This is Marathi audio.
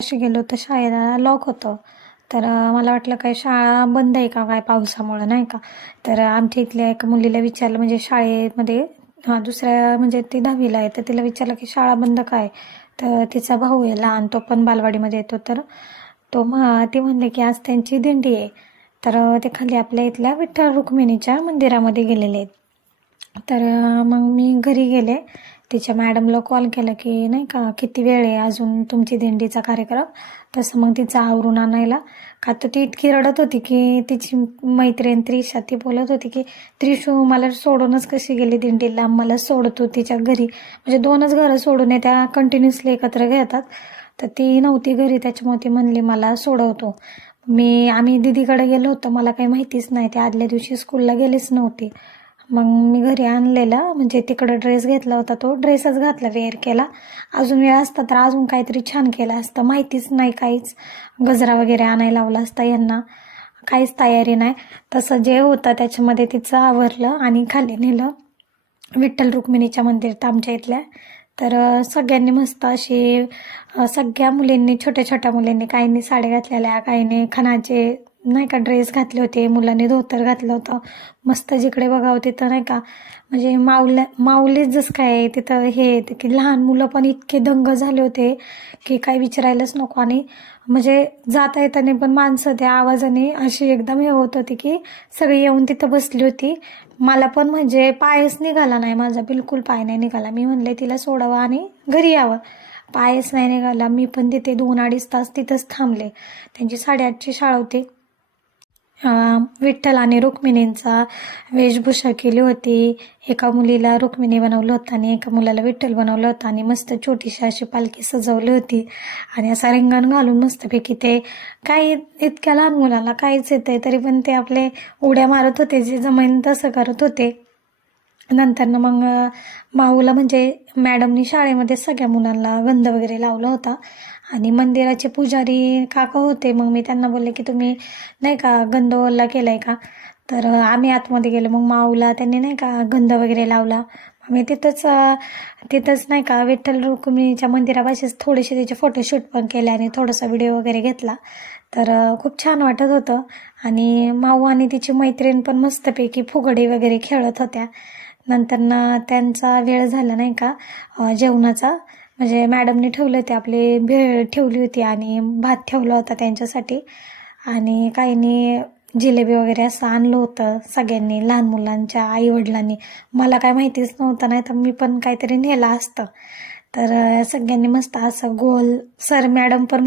अशी गेलो तर शाळेला लॉक होतं. तर मला वाटलं काय शाळा बंद आहे का काय पावसामुळं, नाही का. तर आमच्या इथल्या एका मुलीला विचारलं, म्हणजे शाळेमध्ये दुसऱ्या म्हणजे ती 10वीला आहे, तर तिला विचारलं की शाळा बंद काय. तर तिचा भाऊ आहे लहान, तो पण बालवाडीमध्ये येतो. तर ती म्हणले की आज त्यांची दिंडी आहे. तर ते खाली आपल्या इथल्या विठ्ठल रुक्मिणीच्या मंदिरामध्ये गेलेले आहेत. तर मग मी घरी गेले, तिच्या मॅडमला कॉल केला की नाही का किती वेळ आहे अजून तुमची दिंडीचा कार्यक्रम. तसं मग तिचं आवरून आणायला, का तर ती इतकी रडत होती की तिची मैत्रीण त्रिशा ती बोलत होती की त्रिशू मला सोडूनच कशी गेली दिंडीला, मला सोडतो तिच्या घरी. म्हणजे 2च घरं सोडून आहे, त्या कंटिन्युअसली एकत्र घेतात. तर ती नव्हती घरी, त्याच्यामुळे ती म्हणली मला सोडवतो. आम्ही दीदीकडे गेलो होतो, मला काही माहितीच नाही, ते आदल्या दिवशी स्कूलला गेलीच नव्हती. मग मी घरी आणलेला, म्हणजे तिकडं ड्रेस घेतला होता, तो ड्रेसच घातला, वेअर केला. अजून वेळ असता तर अजून काहीतरी छान केलं असतं, माहितीच नाही काहीच. गजरा वगैरे आणायला लावला असता यांना, काहीच तयारी नाही. तसं जे होतं त्याच्यामध्ये तिचं आवरलं आणि खाली नेलं विठ्ठल रुक्मिणीच्या मंदिरात आमच्या इथल्या. तर सगळ्यांनी मस्त अशी सगळ्या मुलींनी, छोट्या छोट्या मुलींनी, काहींनी साड्या घातलेल्या, काहींनी खणाचे नाही का ड्रेस घातले होते, मुलांनी धोतर घातलं होतं. मस्त जिकडे बघावं तिथं नाही का, म्हणजे माऊलीच जसं काय तिथं हे की लहान मुलं पण इतके दंग झाले होते की काय विचारायलाच नको. आणि म्हणजे जाता येताना पण माणसं त्या आवाजाने अशी एकदम हे होत होती की सगळी येऊन तिथं बसली होती. मला पण म्हणजे पायच निघाला नाही, माझा बिलकुल पाय नाही निघाला. मी म्हणले तिला सोडावं आणि घरी यावं, पायच नाही निघाला. मी पण तिथे 2-2.5 तास तिथंच थांबले. त्यांची 8:30ची शाळा होती. विठ्ठल आणि रुक्मिणींचा वेशभूषा केली होती. एका मुलीला रुक्मिणी बनवलं होतं आणि एका मुलाला विठ्ठल बनवलं होतं आणि मस्त छोटीशी अशी पालखी सजवली होती. आणि असा रिंगण घालून मस्तपैकी ते काही इतक्या लहान मुलाला काहीच येतंय तरी पण ते आपले उड्या मारत होते, जे जमेन तसं करत होते. नंतर मग माऊला म्हणजे मॅडमनी शाळेमध्ये सगळ्या मुलांना गंध वगैरे लावला होता. आणि मंदिराचे पुजारी काका होते, मग मी त्यांना बोलले की तुम्ही नाही का गंध ओला केलाय का. तर आम्ही आतमध्ये गेलो, मग माऊला त्यांनी नाही का गंध वगैरे लावला. मी तिथंच नाही का विठ्ठल रुक्मिणीच्या मंदिरापाशीच थोडेसे त्याचे फोटोशूट पण केले आणि थोडासा व्हिडिओ वगैरे घेतला. तर खूप छान वाटत होतं. आणि माऊ आणि तिची मैत्रीण पण मस्तपैकी फुगडी वगैरे खेळत होत्या. नंतर त्यांचा वेळ झाला नाही का जेवणाचा, म्हणजे मॅडमने ठेवले होते, आपली भेळ ठेवली होती आणि भात ठेवला होता त्यांच्यासाठी. आणि काहींनी जिलेबी वगैरे असं आणलं होतं सगळ्यांनी, लहान मुलांच्या आईवडिलांनी. मला काय माहितीच नव्हतं, नाही तर मी पण काहीतरी नेलं असतं. तर सगळ्यांनी मस्त असं गोल, सर मॅडम पण